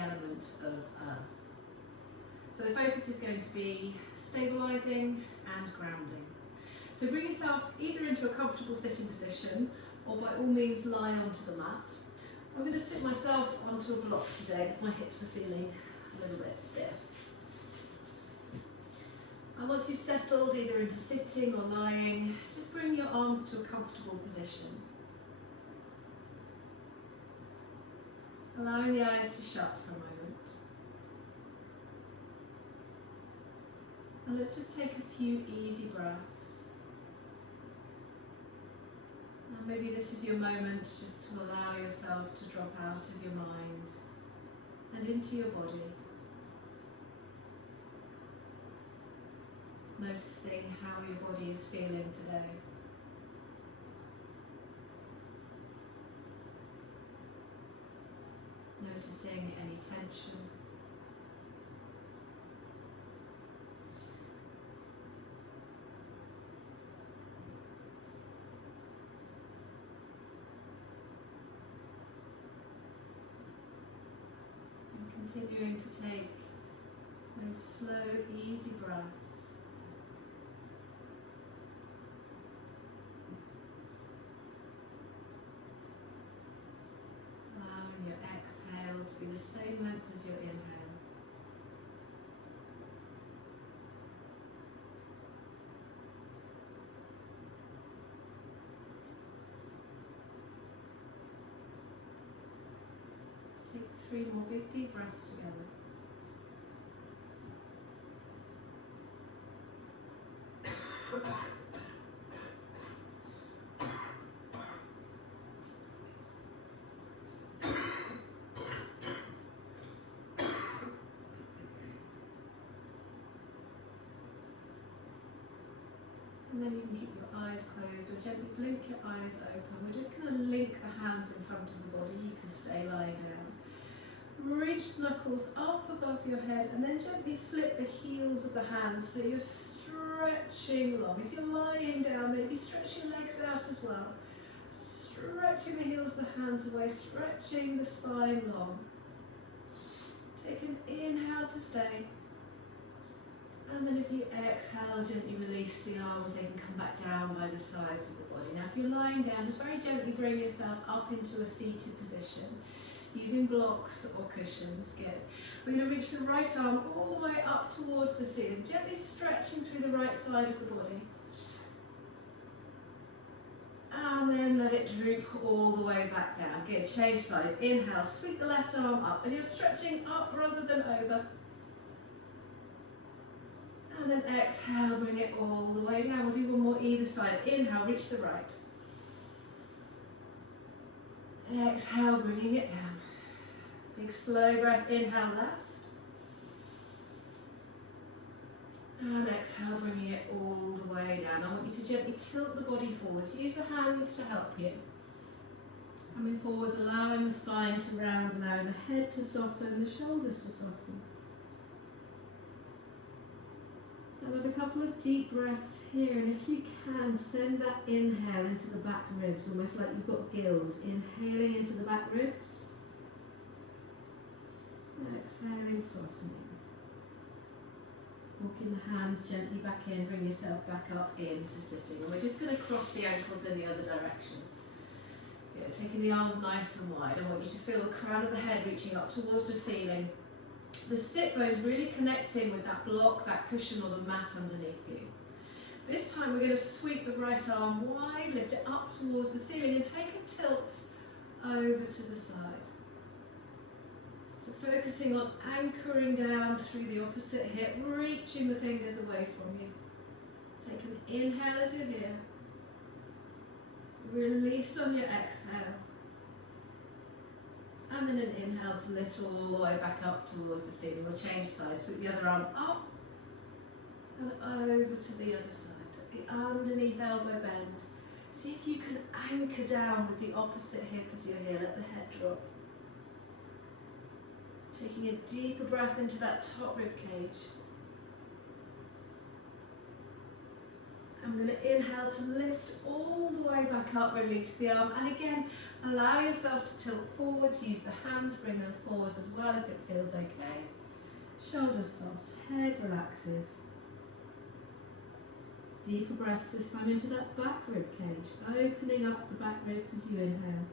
element of earth. So the focus is going to be stabilising and grounding. So bring yourself either into a comfortable sitting position or by all means lie onto the mat. I'm going to sit myself onto a block today because my hips are feeling a little bit stiff. And once you've settled either into sitting or lying, just bring your arms to a comfortable position. Allowing the eyes to shut for a moment. And let's just take a few easy breaths. And maybe this is your moment just to allow yourself to drop out of your mind and into your body. Noticing how your body is feeling today. Noticing any tension. And continuing to take those slow, easy breaths. To be the same length as your inhale. Let's take 3 more big deep breaths together. And then you can keep your eyes closed or gently blink your eyes open. We're just going to link the hands in front of the body. You can stay lying down. Reach the knuckles up above your head and then gently flip the heels of the hands so you're stretching long. If you're lying down, maybe stretch your legs out as well. Stretching the heels of the hands away, stretching the spine long. Take an inhale to stay. And then as you exhale, gently release the arms. They can come back down by the sides of the body. Now if you're lying down, just very gently bring yourself up into a seated position using blocks or cushions. Good. We're going to reach the right arm all the way up towards the ceiling, gently stretching through the right side of the body. And then let it droop all the way back down. Good. Change size. Inhale, sweep the left arm up, and you're stretching up rather than over. And then exhale, bring it all the way down. We'll do one more either side. Inhale, reach the right. Exhale, bringing it down. Big slow breath, inhale left. And exhale, bringing it all the way down. I want you to gently tilt the body forwards. Use the hands to help you. Coming forwards, allowing the spine to round, allowing the head to soften, the shoulders to soften. And with a couple of deep breaths here, and if you can, send that inhale into the back ribs, almost like you've got gills. Inhaling into the back ribs. Exhaling, softening. Walking the hands gently back in, bring yourself back up into sitting. And we're just going to cross the ankles in the other direction. Good. Taking the arms nice and wide. I want you to feel the crown of the head reaching up towards the ceiling. The sit bones really connecting with that block, that cushion or the mat underneath you. This time we're going to sweep the right arm wide, lift it up towards the ceiling and take a tilt over to the side. So focusing on anchoring down through the opposite hip, reaching the fingers away from you. Take an inhale as you're here. Release on your exhale. And then an inhale to lift all the way back up towards the ceiling. We'll change sides. Sweep the other arm up and over to the other side. At the underneath elbow bend. See if you can anchor down with the opposite hip as you're here. Let the head drop. Taking a deeper breath into that top rib cage. I'm going to inhale to lift all the way back up, release the arm, and again, allow yourself to tilt forwards, use the hands, bring them forwards as well if it feels okay. Shoulders soft, head relaxes. Deeper breaths this time into that back rib cage, opening up the back ribs as you inhale.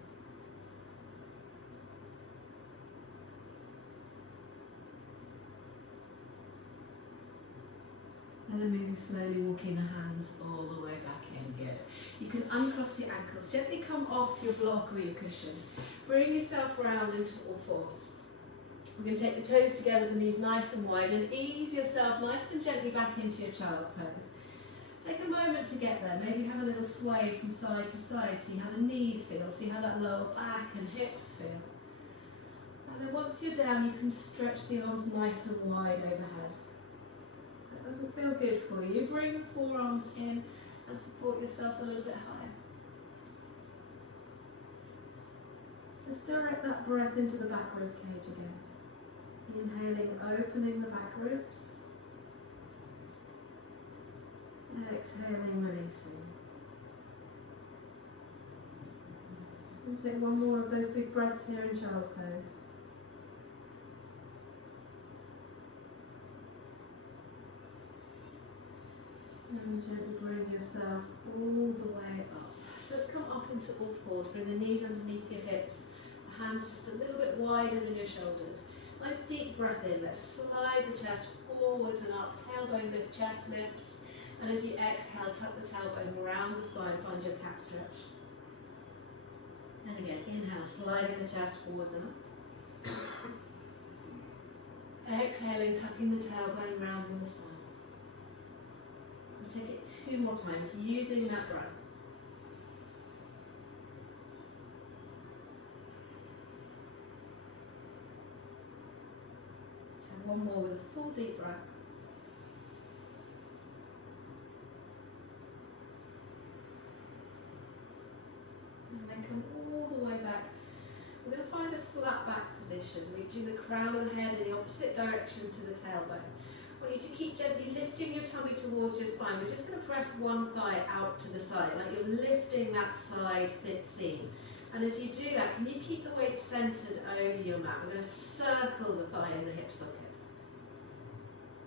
And then moving slowly, walking the hands all the way back in. Good. You can uncross your ankles, gently come off your block or your cushion. Bring yourself round into all fours. We're going to take the toes together, the knees nice and wide, and ease yourself nice and gently back into your child's pose. Take a moment to get there. Maybe have a little sway from side to side. See how the knees feel. See how that lower back and hips feel. And then once you're down, you can stretch the arms nice and wide overhead. That doesn't feel good for you. Bring the forearms in and support yourself a little bit higher. Just direct that breath into the back rib cage again. Inhaling, opening the back ribs. Exhaling, releasing. And take one more of those big breaths here in child's pose. And gently bring yourself all the way up. So let's come up into all fours. Bring the knees underneath your hips. The hands just a little bit wider than your shoulders. Nice deep breath in. Let's slide the chest forwards and up. Tailbone lift, chest lifts. And as you exhale, tuck the tailbone around the spine, find your cat stretch. And again, inhale, sliding the chest forwards and up. Exhaling, tucking the tailbone round in the spine. We'll take it 2 more times, using that breath. So one more with a full deep breath. And then come all the way back. We're going to find a flat back position, reaching the crown of the head in the opposite direction to the tailbone. I want you to keep gently lifting your tummy towards your spine. We're just going to press one thigh out to the side, like you're lifting that side thick seam. And as you do that, can you keep the weight centered over your mat? We're going to circle the thigh in the hip socket.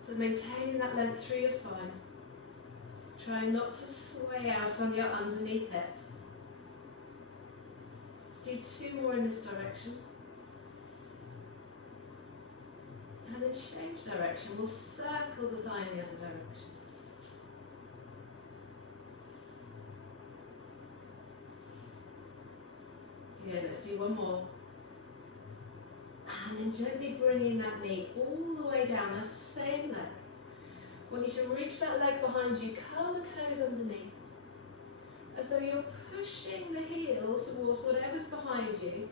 So maintaining that length through your spine. Trying not to sway out on your underneath hip. Let's do 2 more in this direction. And then change direction. We'll circle the thigh in the other direction. Good, let's do 1 more. And then gently bringing that knee all the way down, the same leg. I want you to reach that leg behind you, curl the toes underneath. As though you're pushing the heel towards whatever's behind you.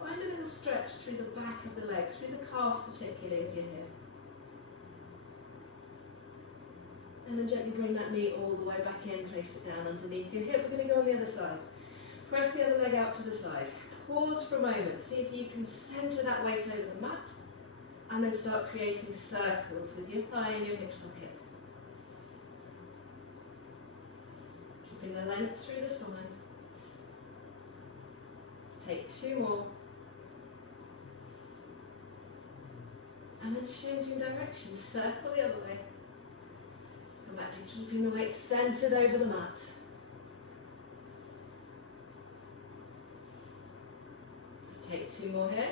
Find a little stretch through the back of the leg, through the calf particularly as you're here. And then gently bring that knee all the way back in, place it down underneath your hip. We're going to go on the other side. Press the other leg out to the side. Pause for a moment, see if you can centre that weight over the mat, and then start creating circles with your thigh and your hip socket. Keeping the length through the spine. Let's take 2 more. And then changing direction, circle the other way. Come back to keeping the weight centered over the mat. Let's take 2 more here.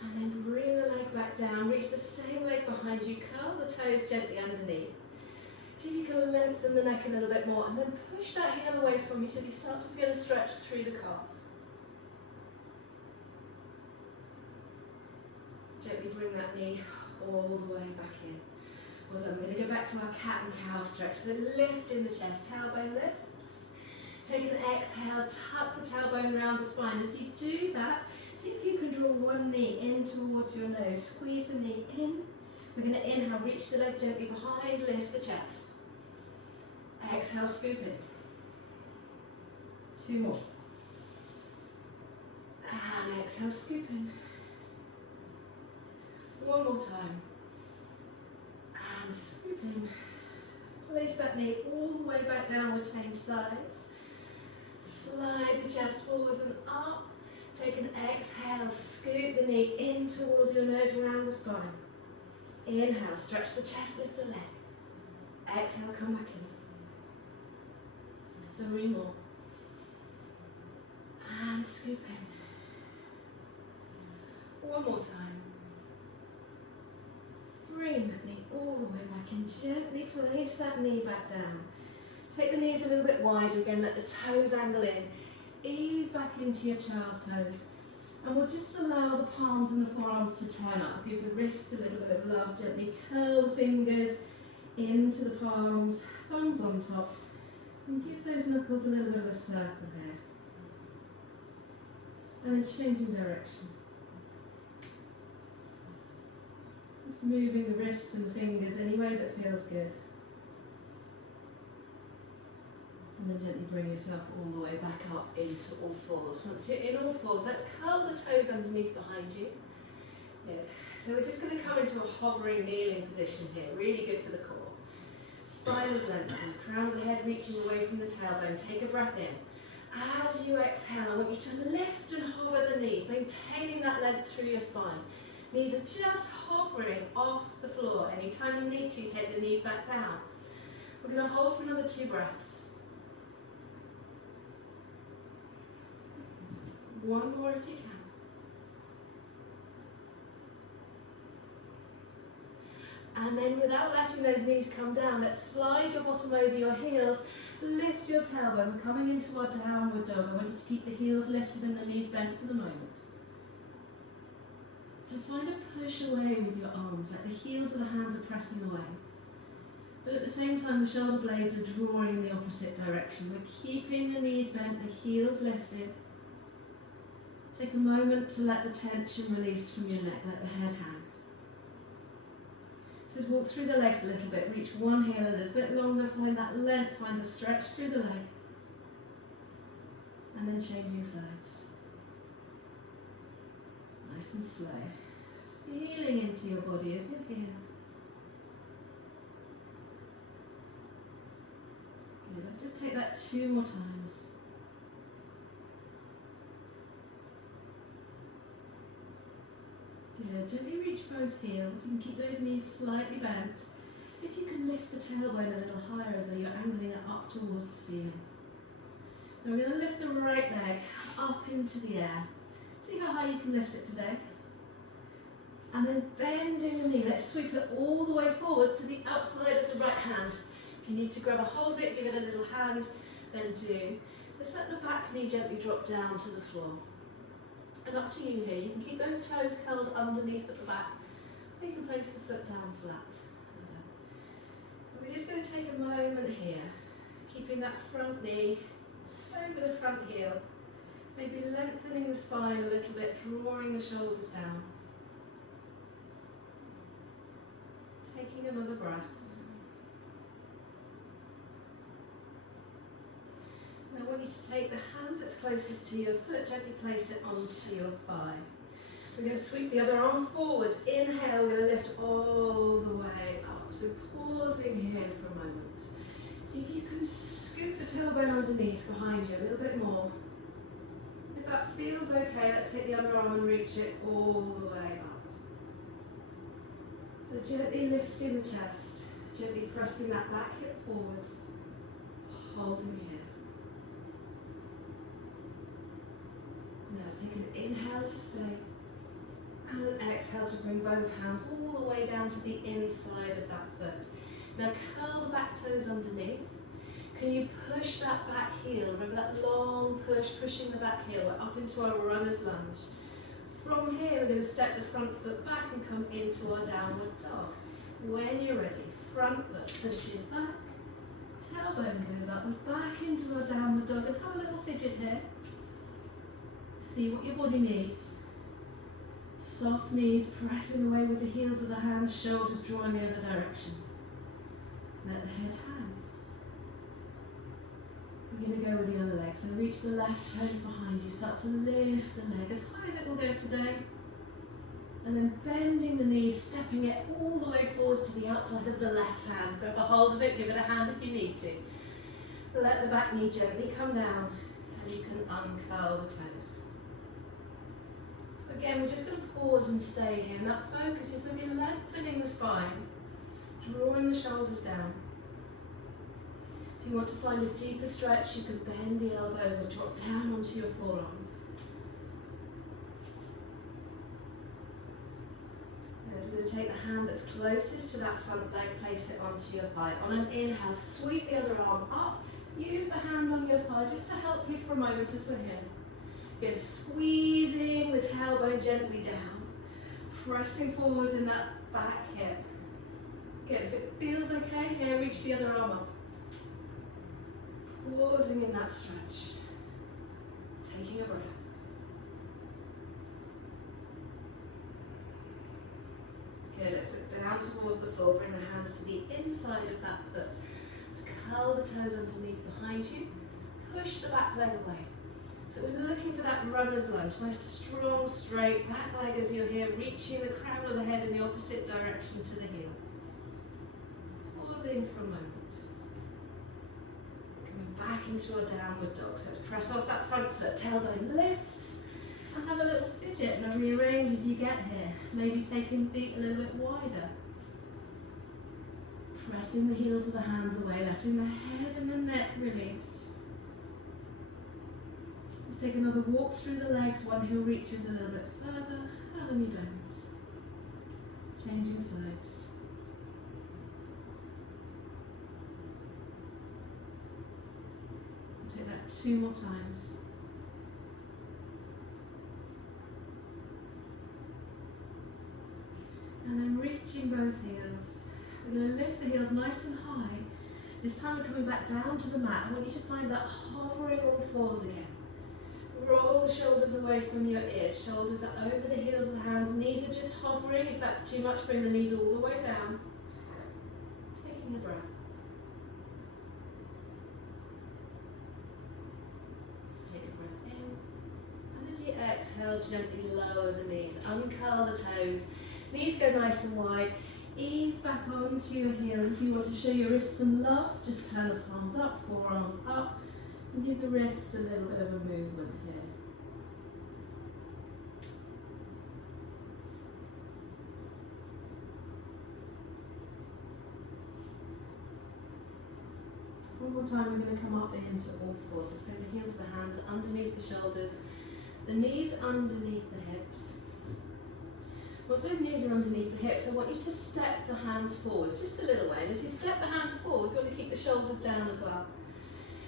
And then bring the leg back down, reach the same leg behind you, curl the toes gently underneath. See if you can lengthen the neck a little bit more, and then push that heel away from you till you start to feel a stretch through the calf. Gently bring that knee all the way back in. Well done. We're going to go back to our cat and cow stretch. So lift in the chest, tailbone lifts. Take an exhale, tuck the tailbone around the spine. As you do that, see if you can draw one knee in towards your nose. Squeeze the knee in. We're going to inhale, reach the leg gently behind, lift the chest. Exhale, scoop in. 2 more. And exhale, scoop in. 1 more time. And scooping. Place that knee all the way back down, we'll change sides. Slide the chest forwards and up. Take an exhale, scoop the knee in towards your nose, around the spine. Inhale, stretch the chest, lift the leg. Exhale, come back in. 3 more. And scoop in. 1 more time. Bring that knee all the way back in. Gently place that knee back down. Take the knees a little bit wider again, let the toes angle in. Ease back into your child's pose. And we'll just allow the palms and the forearms to turn up. Give the wrists a little bit of love. Gently curl the fingers into the palms, thumbs on top. And give those knuckles a little bit of a circle here. And then changing direction. Just moving the wrists and fingers any way that feels good. And then gently bring yourself all the way back up into all fours. Once you're in all fours, let's curl the toes underneath behind you. Good. So we're just going to come into a hovering kneeling position here. Really good for the core. Spine is lengthened, crown of the head reaching away from the tailbone. Take a breath in. As you exhale, I want you to lift and hover the knees, maintaining that length through your spine. Knees are just hovering off the floor. Anytime you need to, take the knees back down. We're going to hold for another 2 breaths. 1 more if you can. And then without letting those knees come down, let's slide your bottom over your heels, lift your tailbone. We're coming into our downward dog. I want you to keep the heels lifted and the knees bent for the moment. So find a push away with your arms, like the heels of the hands are pressing away. But at the same time, the shoulder blades are drawing in the opposite direction. We're keeping the knees bent, the heels lifted. Take a moment to let the tension release from your neck, let the head hang. So just walk through the legs a little bit, reach one heel a little bit longer, find that length, find the stretch through the leg. And then changing sides. Nice and slow. Feeling into your body as you're here. Good, let's just take that 2 more times. Good, gently reach both heels. You can keep those knees slightly bent. If you can lift the tailbone a little higher as though you're angling it up towards the ceiling. Now we're going to lift the right leg up into the air. See how high you can lift it today? And then bending the knee. Let's sweep it all the way forwards to the outside of the right hand. If you need to grab a hold of it, give it a little hand, then do. Just let the back knee gently drop down to the floor. And up to you here. You can keep those toes curled underneath at the back. Or you can place the foot down flat. We're just going to take a moment here, keeping that front knee over the front heel. Maybe lengthening the spine a little bit, drawing the shoulders down. Taking another breath. Now I want you to take the hand that's closest to your foot, gently place it onto your thigh. We're going to sweep the other arm forwards. Inhale, we're going to lift all the way up. So pausing here for a moment. See if you can scoop the tailbone underneath behind you a little bit more. If that feels okay, let's take the other arm and reach it all the way up. So gently lifting the chest, gently pressing that back hip forwards, holding here. Now let's take an inhale to stay, and an exhale to bring both hands all the way down to the inside of that foot. Now curl the back toes underneath. Can you push that back heel? Remember that long push, pushing the back heel. We're up into our runner's lunge. From here, we're going to step the front foot back and come into our downward dog. When you're ready, front foot pushes back, tailbone goes up and back into our downward dog. And have a little fidget here. See what your body needs. Soft knees pressing away with the heels of the hands, shoulders drawing the other direction. Let the head hang. We're going to go with the other leg. So reach the left toes behind you. Start to lift the leg as high as it will go today. And then bending the knees, stepping it all the way forwards to the outside of the left hand. Grab a hold of it, give it a hand if you need to. Let the back knee gently come down and you can uncurl the toes. So again, we're just going to pause and stay here. And that focus is going to be lengthening the spine, drawing the shoulders down. If you want to find a deeper stretch, you can bend the elbows or drop down onto your forearms. We're going to take the hand that's closest to that front leg, place it onto your thigh. On an inhale, sweep the other arm up. Use the hand on your thigh just to help you for a moment as we're here. Again, squeezing the tailbone gently down, pressing forwards in that back hip. Again, if it feels okay, here, reach the other arm up. Pausing in that stretch, taking a breath. Okay, let's sit down towards the floor, bring the hands to the inside of that foot. Let's curl the toes underneath behind you, push the back leg away. So we're looking for that runner's lunge, nice strong straight back leg as you're here, reaching the crown of the head in the opposite direction to the heel. Pausing for a moment. Back into our downward dog. So let's press off that front foot, tailbone lifts, and have a little fidget and rearrange as you get here. Maybe taking the feet a little bit wider. Pressing the heels of the hands away, letting the head and the neck release. Let's take another walk through the legs, one heel reaches a little bit further, other knee bends. Changing sides. Take that 2 more times. And then reaching both heels. We're going to lift the heels nice and high. This time we're coming back down to the mat. I want you to find that hovering all fours again. Roll the shoulders away from your ears. Shoulders are over the heels of the hands. Knees are just hovering. If that's too much, bring the knees all the way down. Taking a breath. Exhale, gently lower the knees, uncurl the toes, knees go nice and wide, ease back onto your heels. If you want to show your wrists some love, just turn the palms up, forearms up, and give the wrists a little bit of a movement here. One more time, we're going to come up into all fours. Let's bring the heels of the hands underneath the shoulders, the knees underneath the hips. Once those knees are underneath the hips, I want you to step the hands forwards, just a little way. And as you step the hands forwards, you want to keep the shoulders down as well.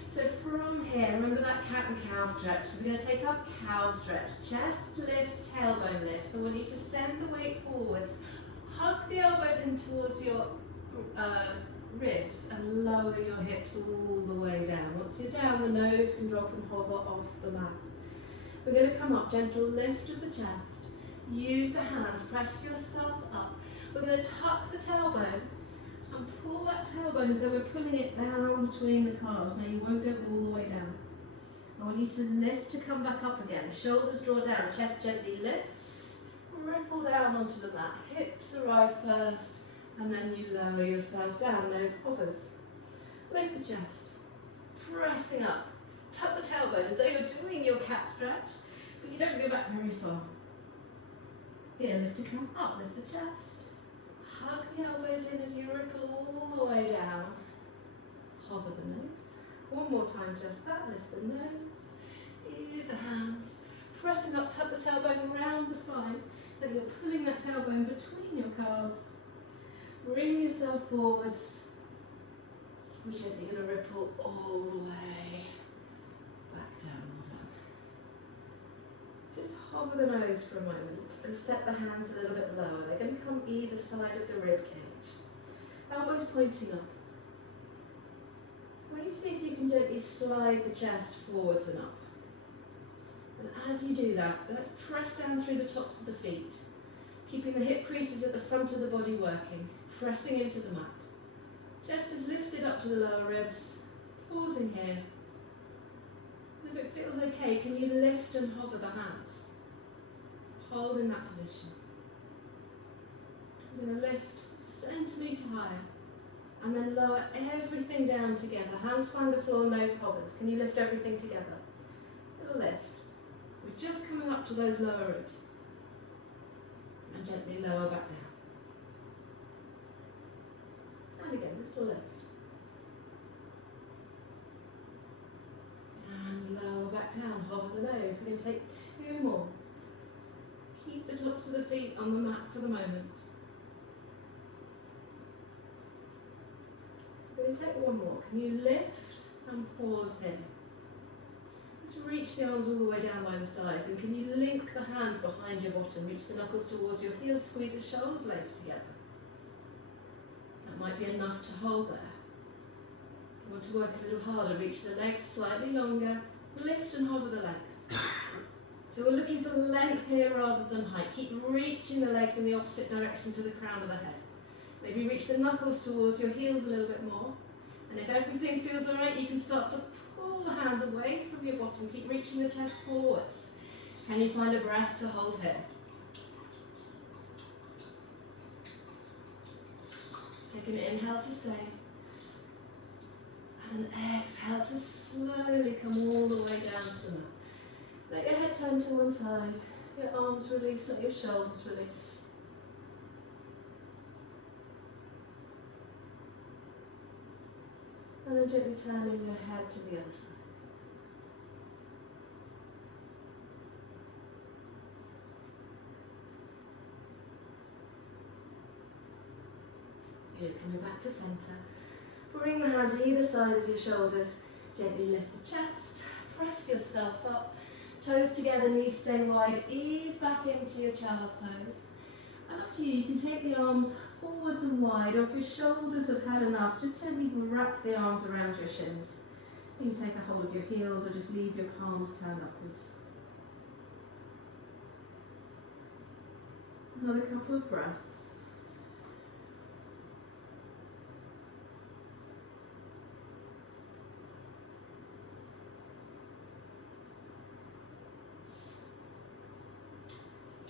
So from here, remember that cat and cow stretch. So we're going to take our cow stretch. Chest lifts, tailbone lifts. I want you to send the weight forwards. Hug the elbows in towards your ribs and lower your hips all the way down. Once you're down, the nose can drop and hover off the mat. We're going to come up, gentle lift of the chest. Use the hands, press yourself up. We're going to tuck the tailbone and pull that tailbone as though we're pulling it down between the calves. Now you won't go all the way down. I want you to lift to come back up again. Shoulders draw down, chest gently lifts, ripple down onto the mat. Hips arrive first, and then you lower yourself down, nose hovers. Lift the chest, pressing up. Tuck the tailbone as though you're doing your cat stretch, but you don't go back very far. Here, lift to come up, lift the chest. Hug the elbows in as you ripple all the way down. Hover the nose. One more time, just that, lift the nose. Use the hands. Pressing up, tuck the tailbone around the spine, but you're pulling that tailbone between your calves. Bring yourself forwards. We're gently going to ripple all the way back down. Well done. Just hover the nose for a moment and step the hands a little bit lower. They're going to come either side of the rib cage. Elbows pointing up. I want you to see if you can gently slide the chest forwards and up. And as you do that, let's press down through the tops of the feet, keeping the hip creases at the front of the body working, pressing into the mat. Chest is lifted up to the lower ribs, pausing here. And if it feels okay, can you lift and hover the hands? Hold in that position. I'm going to lift centimetre higher and then lower everything down together. Hands find the floor, nose hovers. Can you lift everything together? Little lift. We're just coming up to those lower ribs. And gently lower back down. And again, little lift. And lower back down, hover the nose. We're going to take 2 more. Keep the tops of the feet on the mat for the moment. We're going to take 1 more. Can you lift and pause here? Let's reach the arms all the way down by the sides, and can you link the hands behind your bottom, reach the knuckles towards your heels, squeeze the shoulder blades together. That might be enough to hold there. You want to work a little harder, reach the legs slightly longer, lift and hover the legs. So we're looking for length here rather than height. Keep reaching the legs in the opposite direction to the crown of the head. Maybe reach the knuckles towards your heels a little bit more. And if everything feels alright, you can start to pull the hands away from your bottom. Keep reaching the chest forwards. Can you find a breath to hold here? Take an inhale to stay. And an exhale to slowly come all the way down to the mat. Let your head turn to one side. Your arms release, let your shoulders release. And then gently turning your head to the other side. Good, coming back to centre. Bring the hands either side of your shoulders. Gently lift the chest. Press yourself up. Toes together, knees stay wide. Ease back into your child's pose. And up to you, you can take the arms forwards and wide, or if your shoulders have had enough, just gently wrap the arms around your shins. You can take a hold of your heels or just leave your palms turned upwards. Another couple of breaths.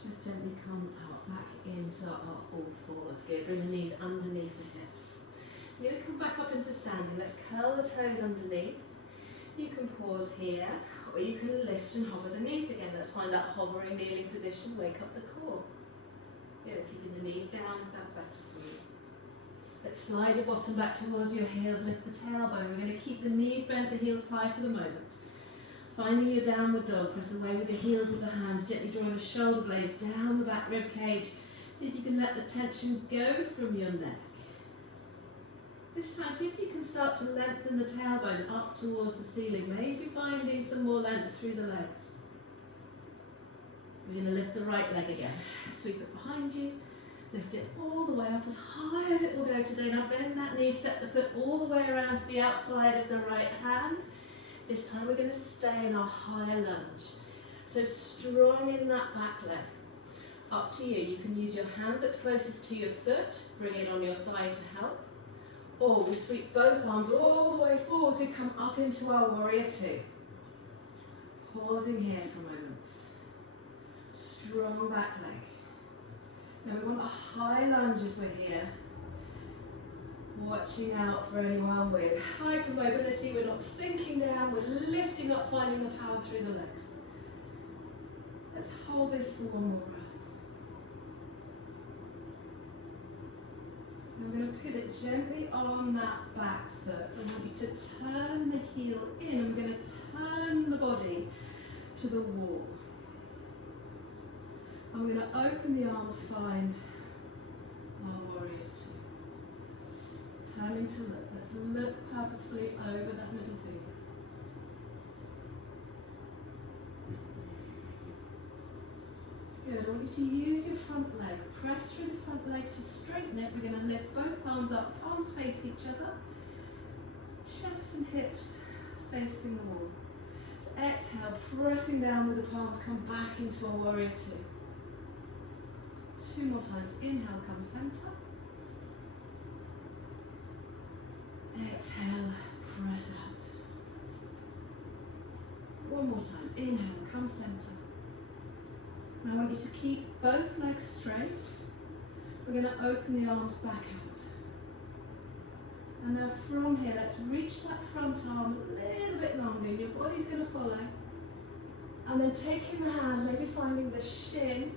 Just gently come out back into our all fours. Good. Bring the knees underneath the hips. You're going to come back up into standing. Let's curl the toes underneath. You can pause here, or you can lift and hover the knees again. Let's find that hovering kneeling position. Wake up the core. Good. Keeping the knees down if that's better for you. Let's slide your bottom back towards your heels. Lift the tailbone. We're going to keep the knees bent, the heels high for the moment. Finding your downward dog, press away with the heels of the hands, gently drawing the shoulder blades down the back rib cage. See if you can let the tension go from your neck. This time, see if you can start to lengthen the tailbone up towards the ceiling, maybe finding some more length through the legs. We're going to lift the right leg again. Sweep it behind you, lift it all the way up as high as it will go today. Now bend that knee, step the foot all the way around to the outside of the right hand. This time we're going to stay in our higher lunge. So strong in that back leg. Up to you. You can use your hand that's closest to your foot, bring it on your thigh to help. Or we sweep both arms all the way forwards. We come up into our warrior two. Pausing here for a moment. Strong back leg. Now we want a high lunge as we're here. Watching out for anyone with hypermobility. We're not sinking down, we're lifting up, finding the power through the legs. Let's hold this for one more breath. I'm going to pivot gently on that back foot. I want you to turn the heel in. I'm going to turn the body to the wall. I'm going to open the arms, find our warrior two. Turning to look. Let's look purposefully over that middle finger. Good. I want you to use your front leg. Press through the front leg to straighten it. We're going to lift both arms up, palms face each other. Chest and hips facing the wall. So exhale, pressing down with the palms, come back into a warrior two. 2 more times. Inhale, come center. Exhale, press out. 1 more time. Inhale, come center. Now I want you to keep both legs straight. We're going to open the arms back out. And now from here, let's reach that front arm a little bit longer. Your body's going to follow. And then taking the hand, maybe finding the shin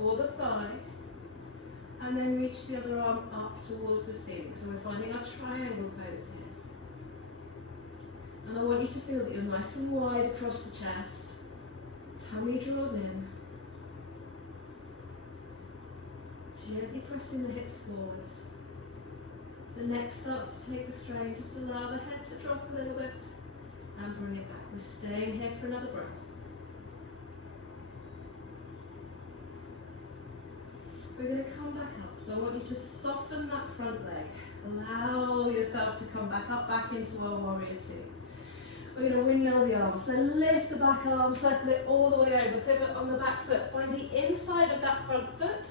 or the thigh. And then reach the other arm up towards the ceiling. So we're finding our triangle pose here. And I want you to feel that you're nice and wide across the chest. Tummy draws in. Gently pressing the hips forwards. The neck starts to take the strain. Just allow the head to drop a little bit and bring it back. We're staying here for another breath. We're going to come back up. So I want you to soften that front leg. Allow yourself to come back up, back into our warrior two. We're going to windmill the arms. So lift the back arm, circle it all the way over, pivot on the back foot. Find the inside of that front foot.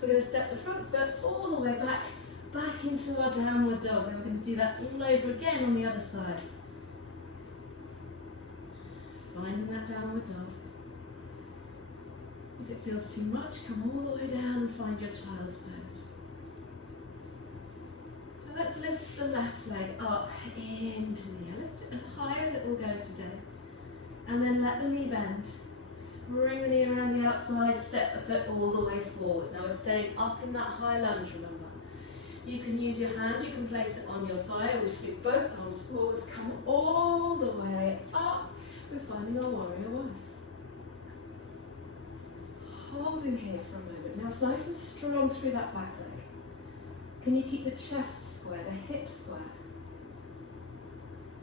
We're going to step the front foot all the way back into our downward dog. And we're going to do that all over again on the other side. Finding that downward dog. If it feels too much, come all the way down and find your child's pose. So let's lift the left leg up into the air. Lift it as high as it will go today. And then let the knee bend. Bring the knee around the outside, step the foot all the way forward. Now we're staying up in that high lunge, remember. You can use your hand, you can place it on your thigh, or we scoop both arms forwards, come all the way up. We're finding our warrior one. Holding here for a moment. Now it's nice and strong through that back leg. Can you keep the chest square, the hips square?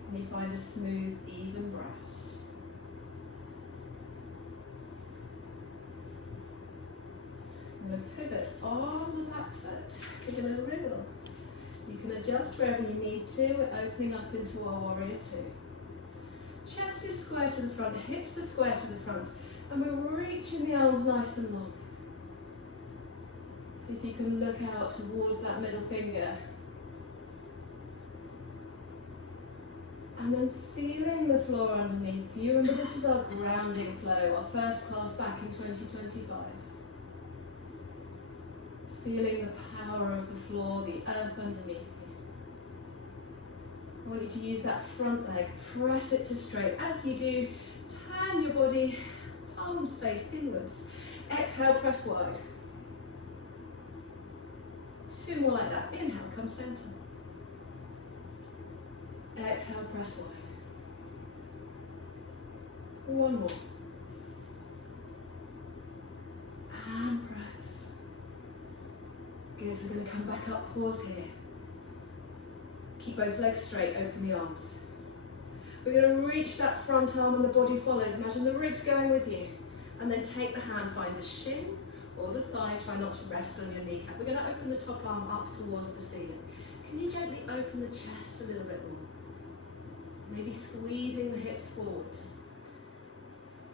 Can you find a smooth, even breath? I'm going to pivot on the back foot. We're going to wriggle. You can adjust wherever you need to. We're opening up into our warrior two. Chest is square to the front, hips are square to the front, and we're reaching the arms nice and long. See if you can look out towards that middle finger. And then feeling the floor underneath you. Remember, this is our grounding flow, our first class back in 2025. Feeling the power of the floor, the earth underneath you. I want you to use that front leg, press it to straight. As you do, turn your body, palms face inwards. Exhale, press wide. Two more like that. Inhale, come center. Exhale, press wide. One more. And press. Good, we're going to come back up, pause here. Keep both legs straight, open the arms. We're going to reach that front arm and the body follows. Imagine the ribs going with you. And then take the hand, find the shin or the thigh, try not to rest on your kneecap. We're going to open the top arm up towards the ceiling. Can you gently open the chest a little bit more? Maybe squeezing the hips forwards.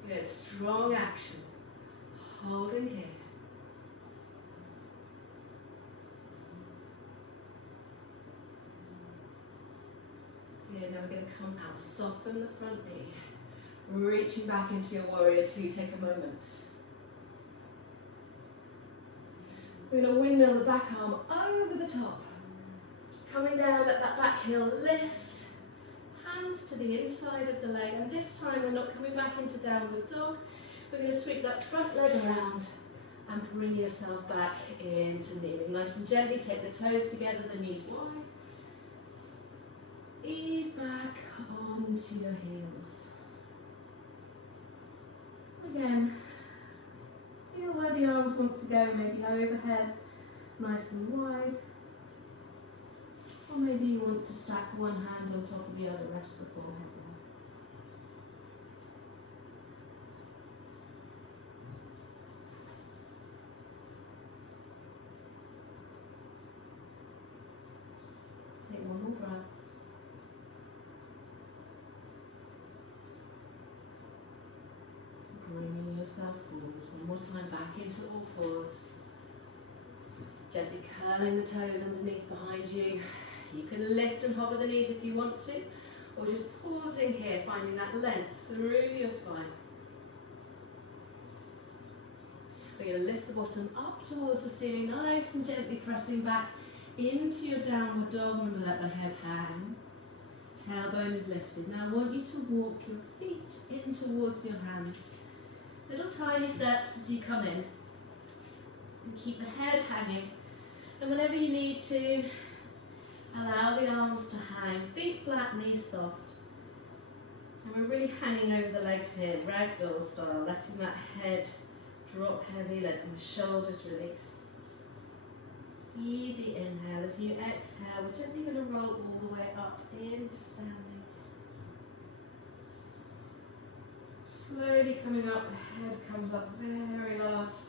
Good, strong action. Holding here. Good, now we're going to come out, soften the front knee. Reaching back into your warrior two, take a moment. We're going to windmill the back arm over the top. Coming down, let that back heel lift. Hands to the inside of the leg, and this time we're not coming back into downward dog. We're going to sweep that front leg around and bring yourself back into kneeling. Nice and gently, take the toes together, the knees wide. Ease back onto your heels. Again, feel where the arms want to go, maybe overhead, nice and wide. Or maybe you want to stack one hand on top of the other, rest the forehead there. Take one more breath. Bringing yourself forwards. One more time back into all fours. Gently curling the toes underneath behind you. You can lift and hover the knees if you want to, or just pausing here, finding that length through your spine. We're going to lift the bottom up towards the ceiling, nice and gently pressing back into your downward dog. Remember, let the head hang. Tailbone is lifted. Now I want you to walk your feet in towards your hands. Little tiny steps as you come in. And keep the head hanging. And whenever you need to, allow the arms to hang. Feet flat, knees soft. And we're really hanging over the legs here, ragdoll style, letting that head drop heavy, letting the shoulders release. Easy inhale. As you exhale, we're gently going to roll all the way up into standing. Slowly coming up, the head comes up very last,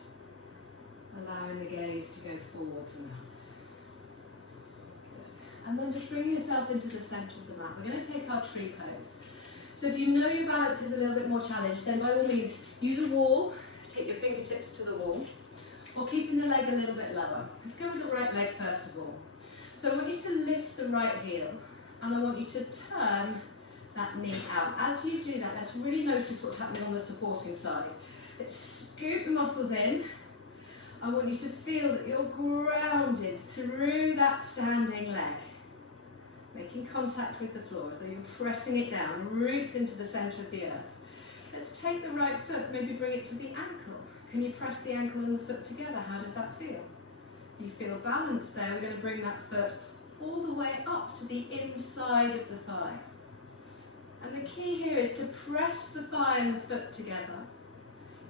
allowing the gaze to go forwards and out. Good. And then just bring yourself into the centre of the mat. We're going to take our tree pose. So if you know your balance is a little bit more challenged, then by all means use a wall, take your fingertips to the wall, or keeping the leg a little bit lower. Let's go with the right leg first of all. So I want you to lift the right heel, and I want you to turn that knee out. As you do that, let's really notice what's happening on the supporting side. Let's scoop the muscles in. I want you to feel that you're grounded through that standing leg, making contact with the floor as though you're pressing it down, roots into the centre of the earth. Let's take the right foot, maybe bring it to the ankle. Can you press the ankle and the foot together? How does that feel? If you feel balanced there, we're going to bring that foot all the way up to the inside of the thigh. And the key here is to press the thigh and the foot together.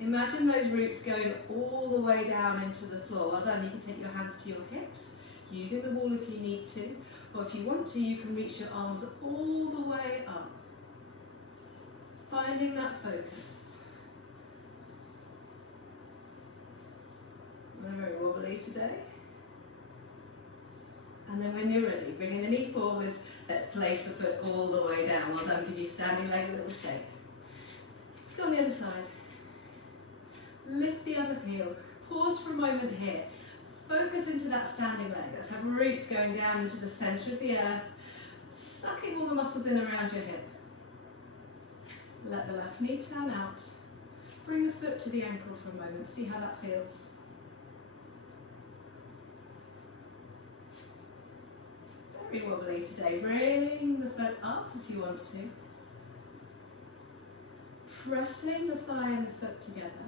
Imagine those roots going all the way down into the floor. Well done. You can take your hands to your hips, using the wall if you need to, or if you want to, you can reach your arms all the way up. Finding that focus. Am I very wobbly today? And then when you're ready, bringing the knee forwards, let's place the foot all the way down. Well done, give your standing leg a little shake. Let's go on the other side. Lift the other heel. Pause for a moment here. Focus into that standing leg. Let's have roots going down into the centre of the earth, sucking all the muscles in around your hip. Let the left knee turn out. Bring the foot to the ankle for a moment. See how that feels. Very wobbly today. Bring the foot up if you want to. Pressing the thigh and the foot together.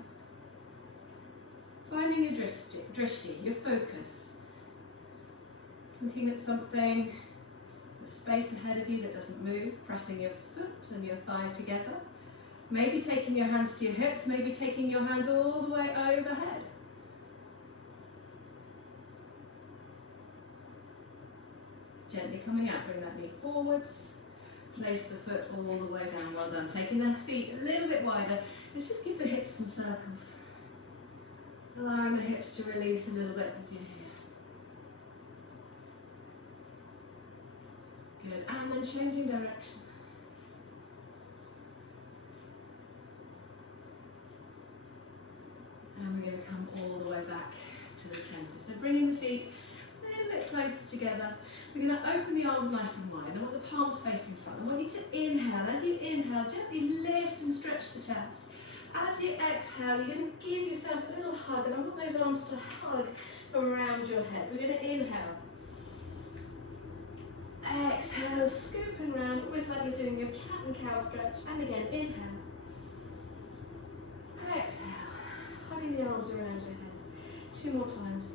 Finding your drishti, your focus. Looking at something, the space ahead of you that doesn't move, pressing your foot and your thigh together. Maybe taking your hands to your hips, maybe taking your hands all the way overhead. Gently coming out, bring that knee forwards. Place the foot all the way down, well done. Taking the feet a little bit wider. Let's just give the hips some circles. Allowing the hips to release a little bit as you're here. Good, and then changing direction. And we're going to come all the way back to the centre. So bringing the feet a little bit closer together. We're going to open the arms nice and wide. I want the palms facing front. I want you to inhale. As you inhale, gently lift and stretch the chest. As you exhale, you're going to give yourself a little hug, and I want those arms to hug around your head. We're going to inhale. Exhale, scooping around, almost like you're doing your cat and cow stretch. And again, inhale. Exhale, hugging the arms around your head. 2 more times.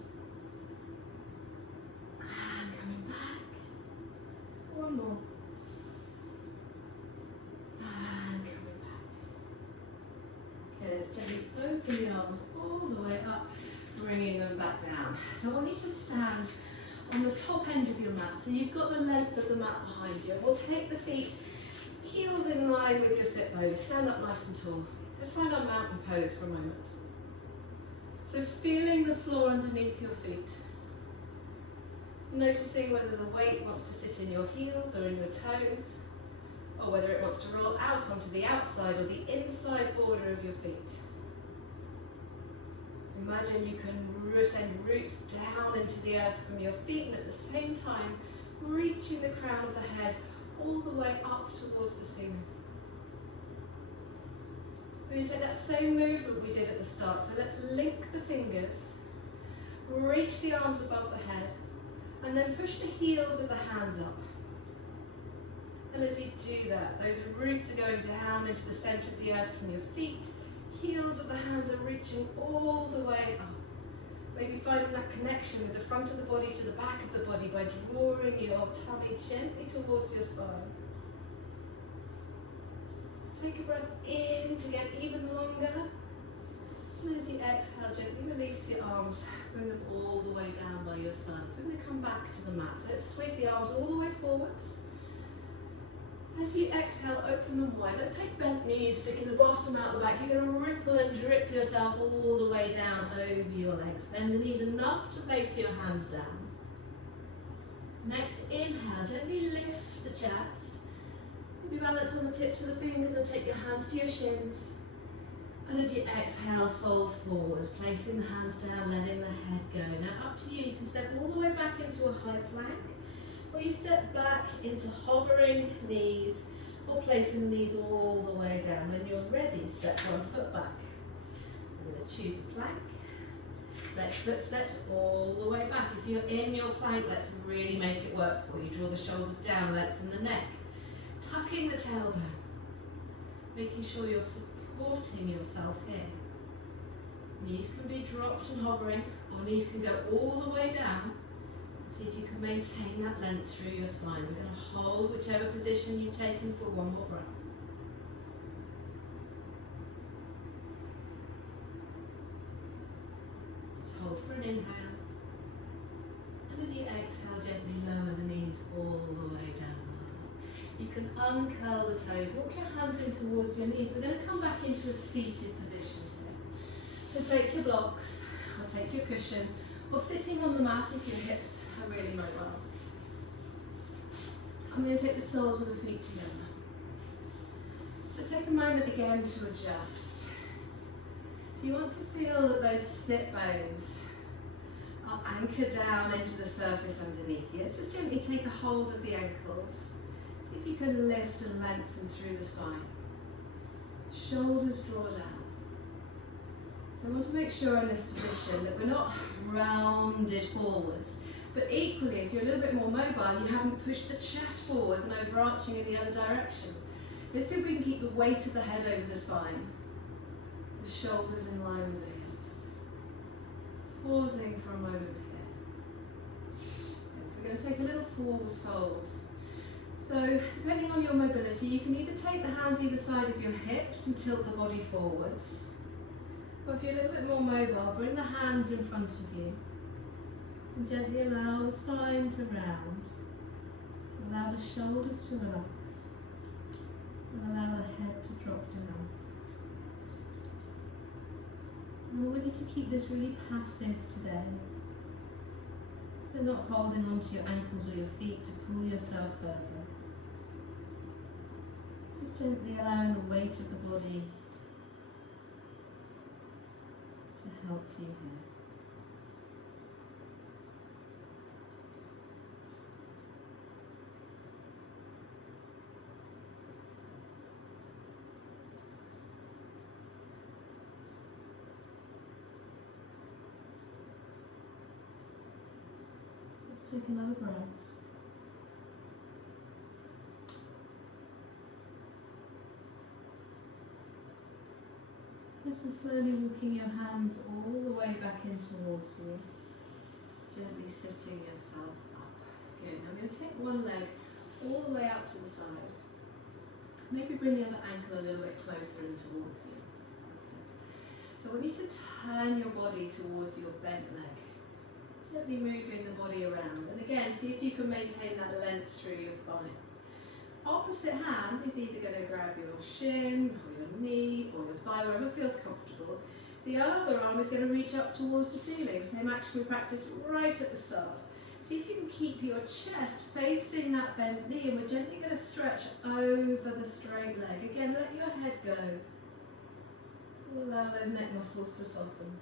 And coming back. 1 more. And coming back. Good, gently open the arms all the way up, bringing them back down. So I want you to stand on the top end of your mat. So you've got the length of the mat behind you. We'll take the feet, heels in line with your sit bones. Stand up nice and tall. Let's find our mountain pose for a moment. So feeling the floor underneath your feet. Noticing whether the weight wants to sit in your heels or in your toes, or whether it wants to roll out onto the outside or the inside border of your feet. Imagine you can send roots down into the earth from your feet, and at the same time reaching the crown of the head all the way up towards the ceiling. We're going to take that same movement we did at the start. So let's link the fingers, reach the arms above the head, and then push the heels of the hands up. And as you do that, those roots are going down into the centre of the earth from your feet. Heels of the hands are reaching all the way up. Maybe finding that connection with the front of the body to the back of the body by drawing your tummy gently towards your spine. Just take a breath in to get even longer. And as you exhale, gently release your arms, bring them all the way down by your sides. We're going to come back to the mat. So let's sweep the arms all the way forwards. As you exhale, open them wide. Let's take bent knees, sticking the bottom out the back. You're going to ripple and drip yourself all the way down over your legs. Bend the knees enough to place your hands down. Next, inhale, gently lift the chest. Maybe balance on the tips of the fingers or take your hands to your shins. And as you exhale, fold forwards, placing the hands down, letting the head go. Now up to you, you can step all the way back into a high plank, or you step back into hovering knees, or placing the knees all the way down. When you're ready, step one foot back. I'm going to choose the plank. Let's foot steps all the way back. If you're in your plank, let's really make it work for you. Draw the shoulders down, lengthen the neck. Tucking the tailbone. Making sure you're supporting yourself here. Knees can be dropped and hovering, or knees can go all the way down. See if you can maintain that length through your spine. We're going to hold whichever position you've taken for one more breath. Let's hold for an inhale. And as you exhale, gently lower the knees all the way down. You can uncurl the toes. Walk your hands in towards your knees. We're going to come back into a seated position here. So take your blocks, or take your cushion, or sitting on the mat if your hips are really mobile. I'm going to take the soles of the feet together. So take a moment again to adjust. You want to feel that those sit bones are anchored down into the surface underneath you. Let's just gently take a hold of the ankles. See if you can lift and lengthen through the spine. Shoulders draw down. So I want to make sure in this position that we're not rounded forwards, but equally, if you're a little bit more mobile, you haven't pushed the chest forwards and overarching in the other direction. Let's see if we can keep the weight of the head over the spine, the shoulders in line with the hips. Pausing for a moment here. We're going to take a little forwards fold. So, depending on your mobility, you can either take the hands either side of your hips and tilt the body forwards, or if you're a little bit more mobile, bring the hands in front of you and gently allow the spine to round, allow the shoulders to relax, and allow the head to drop down. And we need to keep this really passive today. So not holding onto your ankles or your feet to pull yourself further. Just gently allowing the weight of the body to help you here. Let's take another breath. Just slowly walking your hands all the way back in towards you, gently sitting yourself up. Good. I'm going to take one leg all the way out to the side. Maybe bring the other ankle a little bit closer in towards you. That's it. So I want you to turn your body towards your bent leg. Gently moving the body around. And again, see if you can maintain that length through your spine. Opposite hand is either going to grab your shin, or your knee, or your thigh, wherever feels comfortable. The other arm is going to reach up towards the ceiling. Same action we practiced right at the start. See if you can keep your chest facing that bent knee, and we're gently going to stretch over the straight leg. Again, let your head go. Allow those neck muscles to soften.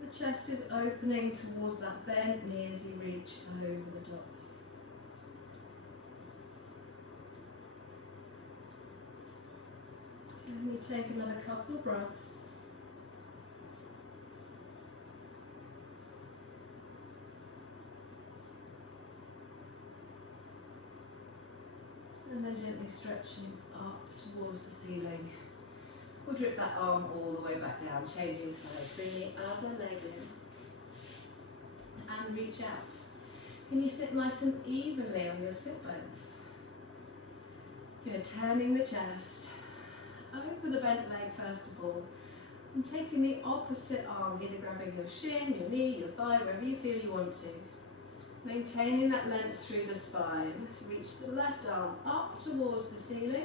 The chest is opening towards that bent knee as you reach over the top. We take another couple of breaths. And then gently stretching up towards the ceiling. We'll drip that arm all the way back down, changing sides. Bring the other leg in. And reach out. Can you sit nice and evenly on your sit bones? You're turning the chest. Over the bent leg first of all. And taking the opposite arm, either grabbing your shin, your knee, your thigh, wherever you feel you want to. Maintaining that length through the spine. So reach the left arm up towards the ceiling.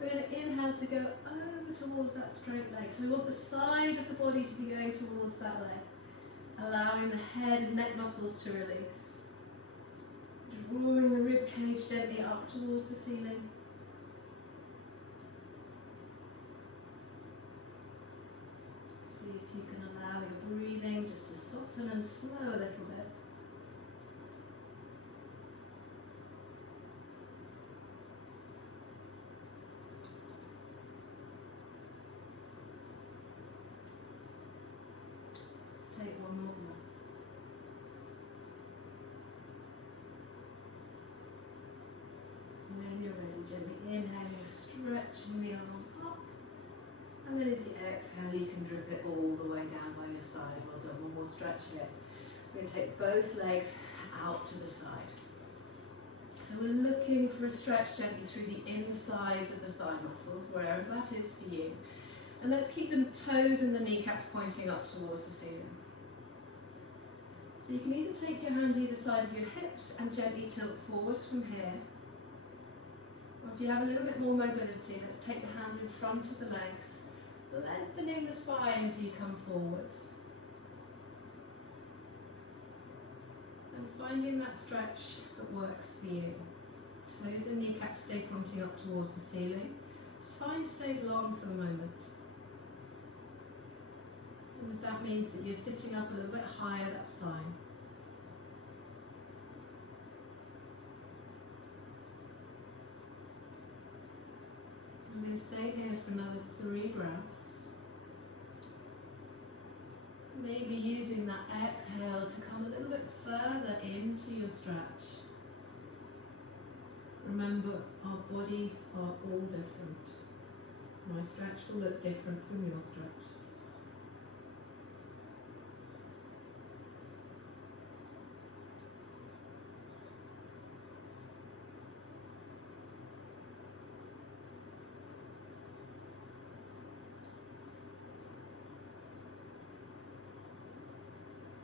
We're going to inhale to go over towards that straight leg. So we want the side of the body to be going towards that leg. Allowing the head and neck muscles to release. Drawing the rib cage gently up towards the ceiling. See if you can allow your breathing just to soften and slow a little bit. Let's take one more breath. When you're ready, gently inhaling, stretching the arm up. And then as you exhale, you can drip it all the way down by your side. Well done, one more stretch here. We're going to take both legs out to the side. So we're looking for a stretch gently through the insides of the thigh muscles, wherever that is for you. And let's keep the toes and the kneecaps pointing up towards the ceiling. So you can either take your hands either side of your hips and gently tilt forwards from here. Or if you have a little bit more mobility, let's take the hands in front of the legs. Lengthening the spine as you come forwards. And finding that stretch that works for you. Toes and kneecaps stay pointing up towards the ceiling. Spine stays long for the moment. And if that means that you're sitting up a little bit higher, that's fine. I'm going to stay here for another 3 breaths. Maybe using that exhale to come a little bit further into your stretch. Remember, our bodies are all different. My stretch will look different from your stretch.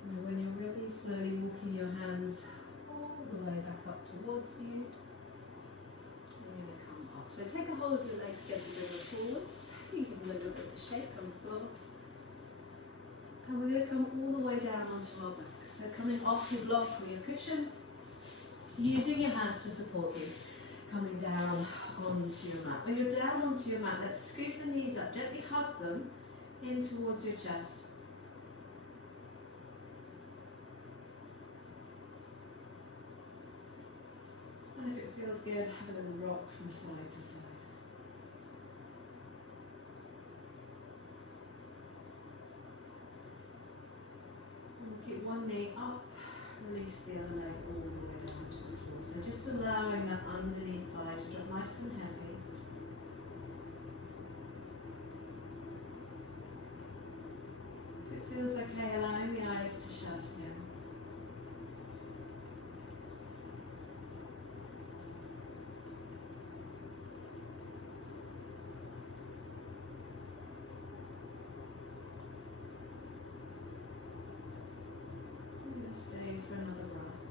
And when you're ready, slowly walking your hands all the way back up towards you. And you're going to come up. So take a hold of your legs gently, bring them forwards. You give them a little bit of a shake on the floor. And we're going to come all the way down onto our backs. So coming off your block or your cushion, using your hands to support you. Coming down onto your mat. When you're down onto your mat, let's scoop the knees up, gently hug them in towards your chest. And if it feels good, have a little rock from side to side. And we'll keep one knee up, release the other leg all the way down to the floor. So just allowing that underneath thigh to drop nice and heavy. If it feels okay, allowing the eyes to shut again. Stay for another breath.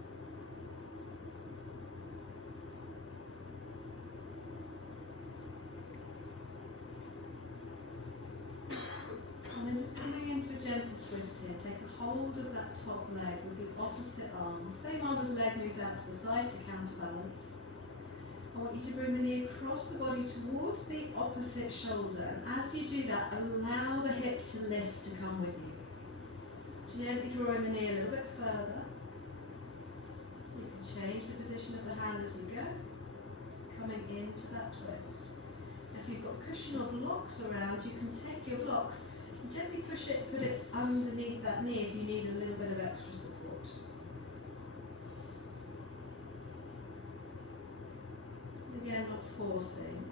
And then just coming into a gentle twist here, take a hold of that top leg with the opposite arm. Same arm as the leg moves out to the side to counterbalance. I want you to bring the knee across the body towards the opposite shoulder. And as you do that, allow the hip to lift to come with you. Gently drawing the knee a little bit further. You can change the position of the hand as you go. Coming into that twist. If if you've got cushion or blocks around, you can take your blocks and gently push it, put it underneath that knee if you need a little bit of extra support. Again, not forcing.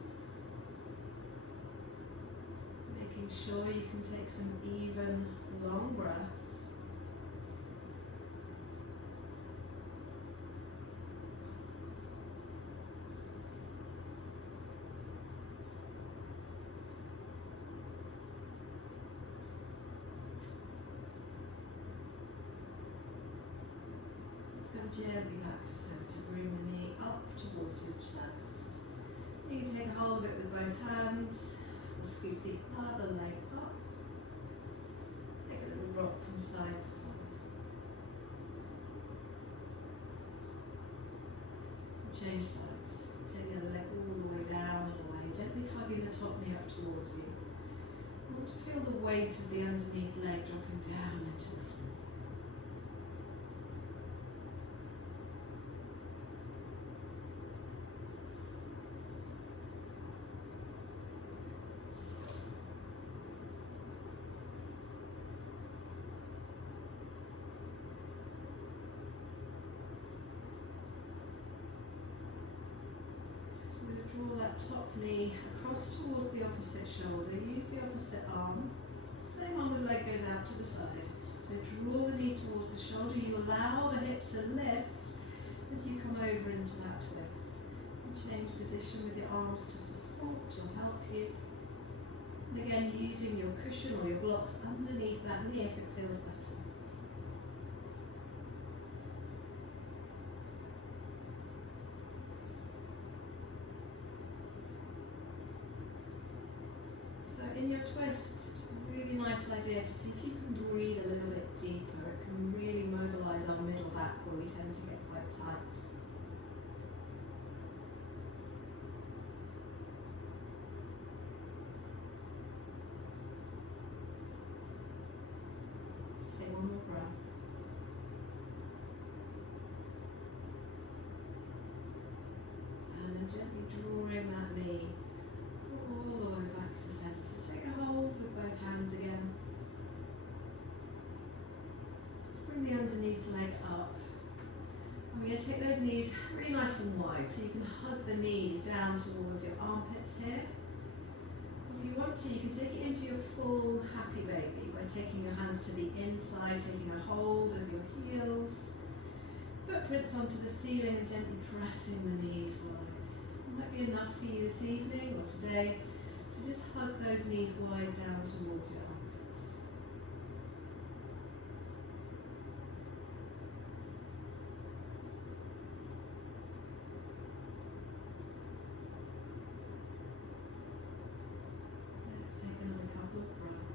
Making sure you can take some even, long breaths. Go gently back to center, bring the knee up towards your chest. You can take a hold of it with both hands, or scoop the other leg up. Take a little rock from side to side. Change sides. Take the other leg all the way down and away, gently hugging the top knee up towards you. You want to feel the weight of the underneath leg dropping down into the floor. Draw that top knee across towards the opposite shoulder. Use the opposite arm. Same arm as leg goes out to the side. So draw the knee towards the shoulder. You allow the hip to lift as you come over into that twist. And change position with your arms to support, to help you. And again, using your cushion or your blocks underneath that knee if it feels better. In your twist, it's a really nice idea to see if you can breathe a little bit deeper. It can really mobilise our middle back where we tend to get quite tight. Let's take one more breath. And then gently drawing that knee all the way back to centre. Take a hold with both hands again. Let's bring the underneath leg up. And we're going to take those knees really nice and wide, so you can hug the knees down towards your armpits here. Or if you want to, you can take it into your full happy baby by taking your hands to the inside, taking a hold of your heels, footprints onto the ceiling and gently pressing the knees wide. Might be enough for you this evening or today to just hug those knees wide down towards your armpits. Let's take another couple of breaths.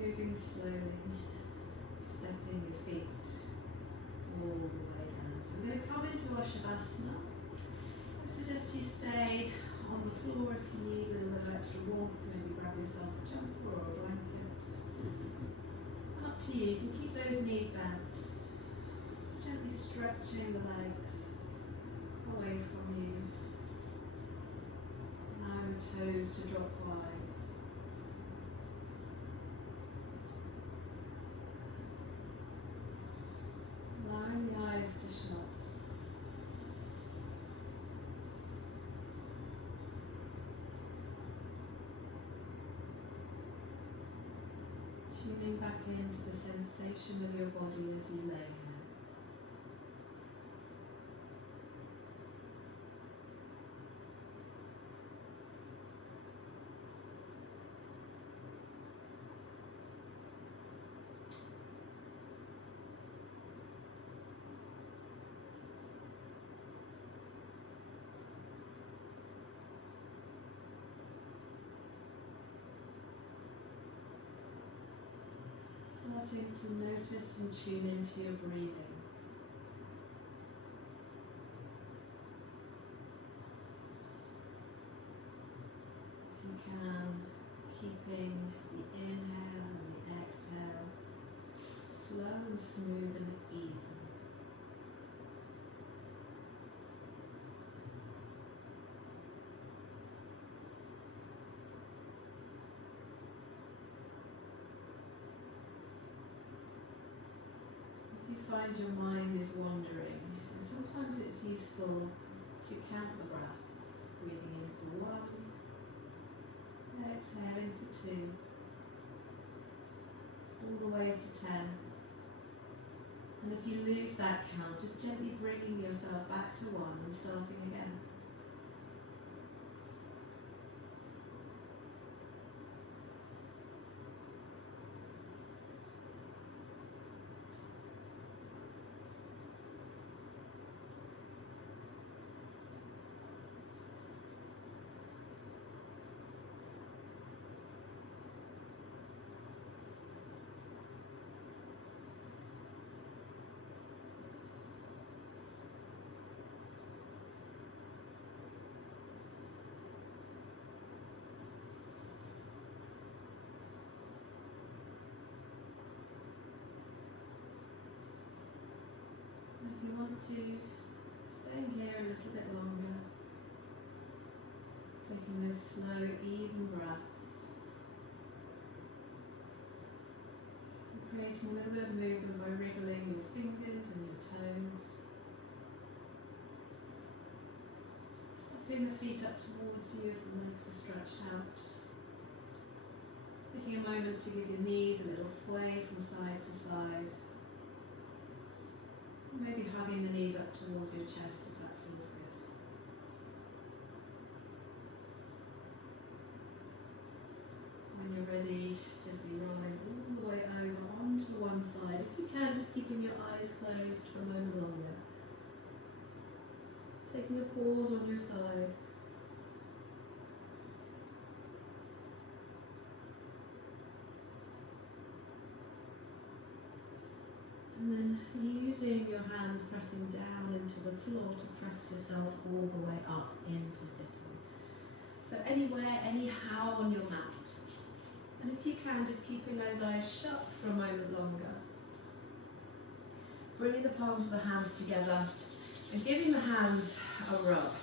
Moving slowly, stepping your feet all the way down. So we're going to come into our Shavasana. I suggest you stay on the floor if you need a little bit of extra warmth. Maybe grab yourself a jumper or a blanket. Up to you. You can keep those knees bent. Gently stretching the legs away from you. Allow your toes to drop wide. Allowing the eyes to shut. Tuning back into the sensation of your body as you lay here. Starting to notice and tune into your breathing. If you can, keeping the inhale and the exhale find your mind is wandering, and sometimes it's useful to count the breath. Breathing in for 1, exhaling for 2, all the way to 10. And if you lose that count, just gently bringing yourself back to 1 and starting again. If you want to, stay here a little bit longer, taking those slow, even breaths, and creating a little bit of movement by wriggling your fingers and your toes, stepping the feet up towards you if the legs are stretched out, taking a moment to give your knees a little sway from side to side. Maybe hugging the knees up towards your chest if that feels good. When you're ready, gently rolling all the way over onto one side. If you can, just keeping your eyes closed for a moment longer. Taking a pause on your side. And then using your hands pressing down into the floor to press yourself all the way up into sitting. So anywhere, anyhow on your mat. And if you can, just keeping those eyes shut for a moment longer. Bringing the palms of the hands together and giving the hands a rub.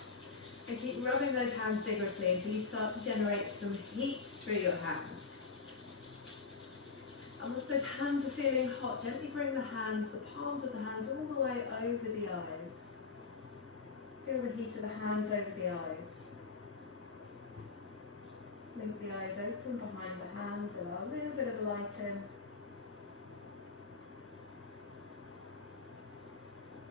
And keep rubbing those hands vigorously until you start to generate some heat through your hands. And if those hands are feeling hot, gently bring the hands, the palms of the hands, all the way over the eyes. Feel the heat of the hands over the eyes. Link the eyes open behind the hands, allow a little bit of light in.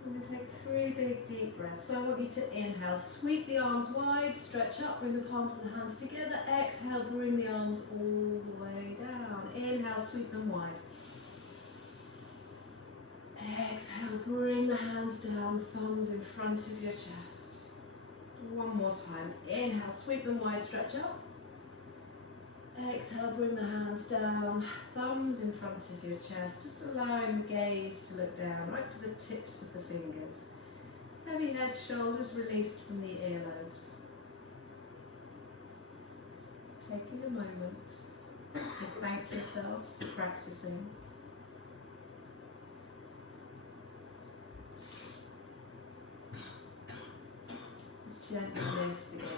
I'm going to take 3 big deep breaths. So I want you to inhale, sweep the arms wide, stretch up, bring the palms of the hands together. Exhale, bring the arms all the way down. Inhale, sweep them wide. Exhale, bring the hands down, thumbs in front of your chest. One more time. Inhale, sweep them wide, stretch up. Exhale, bring the hands down, thumbs in front of your chest, just allowing the gaze to look down, right to the tips of the fingers. Heavy head, shoulders released from the earlobes. Taking a moment to thank yourself for practicing. Let's gently lift the gaze.